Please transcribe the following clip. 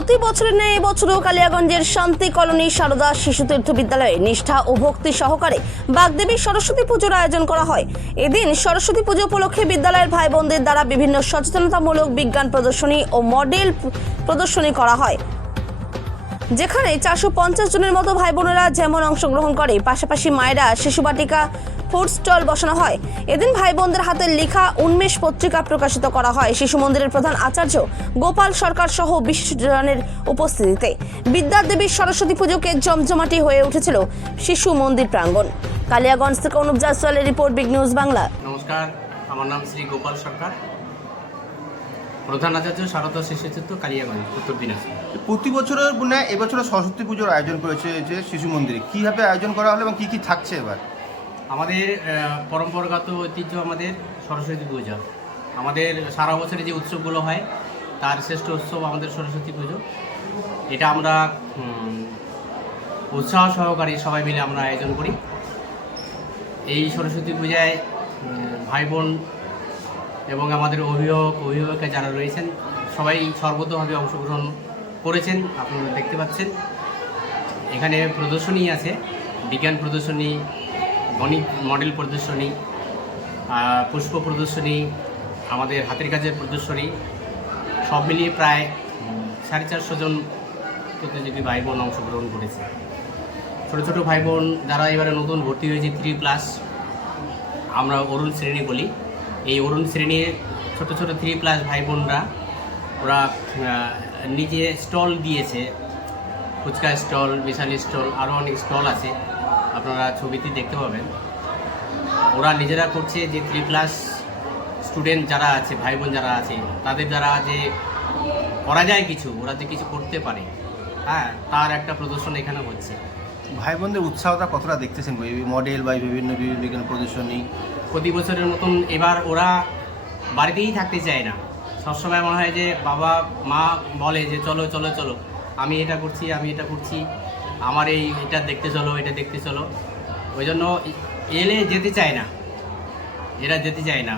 প্রতি বছরের ন্যায় এবছরও কালিয়াগঞ্জের শান্তি কলোনি সারদা শিশুতীর্থ বিদ্যালয়ে নিষ্ঠা ও ভক্তি সহকারে বাগদেবী সরস্বতী পুজোর আয়োজন করা হয়। এদিন সরস্বতী পুজো উপলক্ষে বিদ্যালয়ের ভাই বোনদের দ্বারা বিভিন্ন সচেতনতামূলক বিজ্ঞান প্রদর্শনী ও মডেল প্রদর্শনী করা হয়। যেখানে চারশো পঞ্চাশ জনের মতো ভাই বোনেরা যেমন অংশগ্রহণ করে, পাশাপাশি মায়েরা শিশু বাটিকা ফুড স্টল বসানো হয়। এদিন ভাই বোনদের হাতে লেখা উন্মেষ পত্রিকা প্রকাশিত করা হয়। শিশু মন্দিরের প্রধান আচার্য গোপাল সরকার সহ বিশিষ্টজনের উপস্থিতিতে। বিদ্যা দেবীর সরস্বতী পুজোকে জমজমাটি হয়ে উঠেছিল শিশু মন্দির প্রাঙ্গণ। কালিয়াগঞ্জ থেকে অনুপ জাসওয়ালের রিপোর্ট বিগ নিউজ বাংলা। নমস্কার আমার নাম শ্রী গোপাল সরকার। প্রধান আচার্য শারদা শিশুচিত্র কালিয়াগঞ্জ উত্তর দিনাজপুর। প্রতি বছরের ন্যায় এবছরও সরস্বতী পুজোর আয়োজন করেছে যে শিশু মন্দিরে। কীভাবে আয়োজন করা হলো এবং কী কী থাকছে এবার? আমাদের পরম্পরাগত ঐতিহ্য আমাদের সরস্বতী পূজা। আমাদের সারা বছরে যে উৎসবগুলো হয়, তার শ্রেষ্ঠ উৎসব আমাদের সরস্বতী পুজো। এটা আমরা উৎসাহ সহকারে সবাই মিলে আমরা আয়োজন করি। এই সরস্বতী পূজায় ভাই বোন এবং আমাদের অভিভাবক অভিভাবকা যারা রয়েছেন, সবাই সর্বতভাবে অংশগ্রহণ করেছেন, আপনারা দেখতে পাচ্ছেন। এখানে প্রদর্শনী আছে, বিজ্ঞান প্রদর্শনী গণিত মডেল প্রদর্শনী পুষ্প প্রদর্শনী, আমাদের হাতের কাজের প্রদর্শনী, সব মিলিয়ে প্রায় সাড়ে চারশো জন প্রতিযোগী ভাই বোন অংশগ্রহণ করেছে। ছোটো ছোটো ভাই বোন যারা এবারে নতুন ভর্তি হয়েছে থ্রি প্লাস আমরা অরুণ শ্রেণি বলি। এই অরুণ শ্রেণির ছোট ছোট থ্রি প্লাস ভাই বোনরা ওরা নিজে স্টল দিয়েছে। ফুচকা স্টল, বিশাল স্টল আরও অনেক স্টল আছে। আপনারা ছবিতে দেখতে পাবেন। ওরা নিজেরা করছে যে থ্রি প্লাস স্টুডেন্ট যারা আছে ভাই বোন যারা আছে তাদের দ্বারা যে করা যায় কিছু ওরা যে কিছু করতে পারে হ্যাঁ তার একটা প্রদর্শন এখানে হচ্ছে। ভাই বোনদের উৎসাহটা কতটা দেখতেছেন মডেল বা বিভিন্ন বিভিন্ন প্রদর্শনী? প্রতি বছরের মতন এবার ওরা বাড়িতেই থাকতে চায় না। সবসময় মনে হয় যে বাবা মা বলে যে চলো চলো চলো আমি এটা করছি আমি এটা করছি। আমার এই এটা দেখতে চলো, এটা দেখতে চলো। ওই জন্য এলে যেতে চায় না। এরা যেতে চায় না।